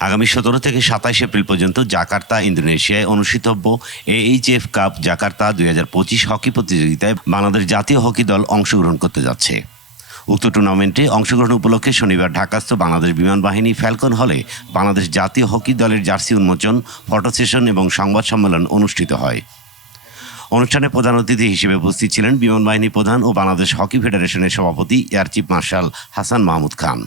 আগামী সতেরো থেকে সাতাশ এপ্রিল পর্যন্ত জাকার্তা, ইন্দোনেশিয়ায় অনুষ্ঠিতব্য এইচএফ কাপ জাকার্তা দুই হাজার পঁচিশ হকি প্রতিযোগিতায় বাংলাদেশ জাতীয় হকি দল অংশগ্রহণ করতে যাচ্ছে। উক্ত টুর্নামেন্টে অংশগ্রহণ উপলক্ষে শনিবার ঢাকাস্থ বাংলাদেশ বিমান বাহিনী ফ্যালকন হলে বাংলাদেশ জাতীয় হকি দলের জার্সি উন্মোচন, ফটো সেশন এবং সংবাদ সম্মেলন অনুষ্ঠিত হয়। অনুষ্ঠানে প্রধান অতিথি হিসেবে উপস্থিত ছিলেন বিমান বাহিনী প্রধান ও বাংলাদেশ হকি ফেডারেশনের সভাপতি air chief marshal Hasan Mahmud Khan.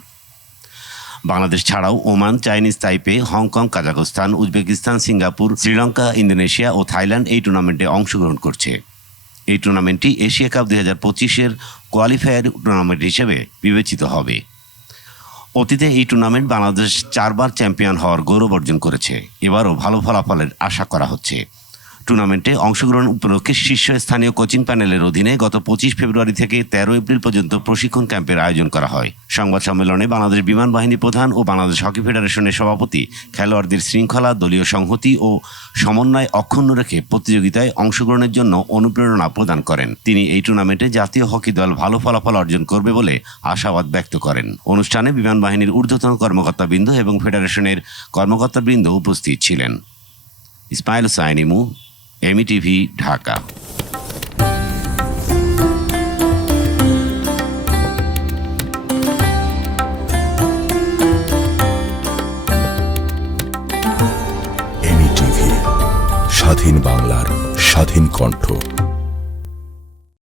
Bangladesh ছাড়াও Oman, Chinese, Taipei, Hong Kong Kazakhstan Uzbekistan, Singapore, Sri Lanka, Indonesia ও থাইল্যান্ড এই টুর্নামেন্টে অংশগ্রহণ করছে। এই টুর্নামেন্টটি এশিয়া কাপ দুই হাজার পঁচিশের কোয়ালিফায়ার টুর্নামেন্ট হিসেবে বিবেচিত হবে। অতীতে এই টুর্নামেন্ট বাংলাদেশ চারবার চ্যাম্পিয়ন হওয়ার গৌরব অর্জন করেছে। এবারও ভালো ফলাফলের আশা করা হচ্ছে। টুর্নামেন্টে অংশগ্রহণ উপলক্ষে শীর্ষস্থানীয় কোচিং প্যানেলের অধীনে গত পঁচিশ ফেব্রুয়ারি থেকে তেরো এপ্রিল পর্যন্ত প্রশিক্ষণ ক্যাম্পের আয়োজন করা হয়। সংবাদ সম্মেলনে বাংলাদেশ বিমান বাহিনী প্রধান ও বাংলাদেশ হকি ফেডারেশনের সভাপতি, খেলোয়াড়দের শৃঙ্খলা, দলীয় সংহতি ও সমন্বয় অক্ষুণ্ণ রেখে প্রতিযোগিতায় অংশগ্রহণের জন্য অনুপ্রেরণা প্রদান করেন। তিনি এই টুর্নামেন্টে জাতীয় হকি দল ভালো ফলাফল অর্জন করবে বলে আশাবাদ ব্যক্ত করেন। অনুষ্ঠানে বিমান বাহিনীর ঊর্ধ্বতন কর্মকর্তাবৃন্দ এবং ফেডারেশনের কর্মকর্তাবৃন্দ উপস্থিত ছিলেন। ইসমাইল সাইনিমু এমইটিভি ঢাকা এমইটিভি স্বাধীন বাংলার স্বাধীন কণ্ঠ।